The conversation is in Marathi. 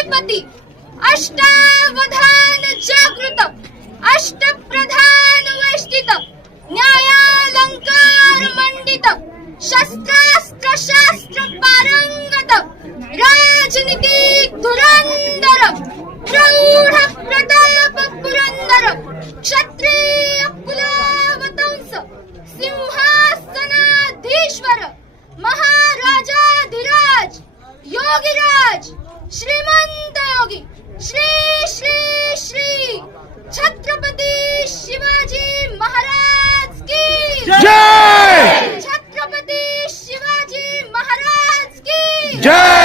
श्रीपती अष्टावधान जागृत अष्टप्रधान वेष्टित न्यायालंकार मंडित शस्त्रास्त्र शास्त्र पारंगत राजनीतिक धुरंधर प्रौढ प्रताप पुरंदर क्षत्रिय कुलवतंस सिंहासनाधीश्वर महाराजाधिराज योगीराज श्रीमंत योगी श्री श्री श्री छत्रपती शिवाजी महाराज की जय! छत्रपती शिवाजी महाराज की जय!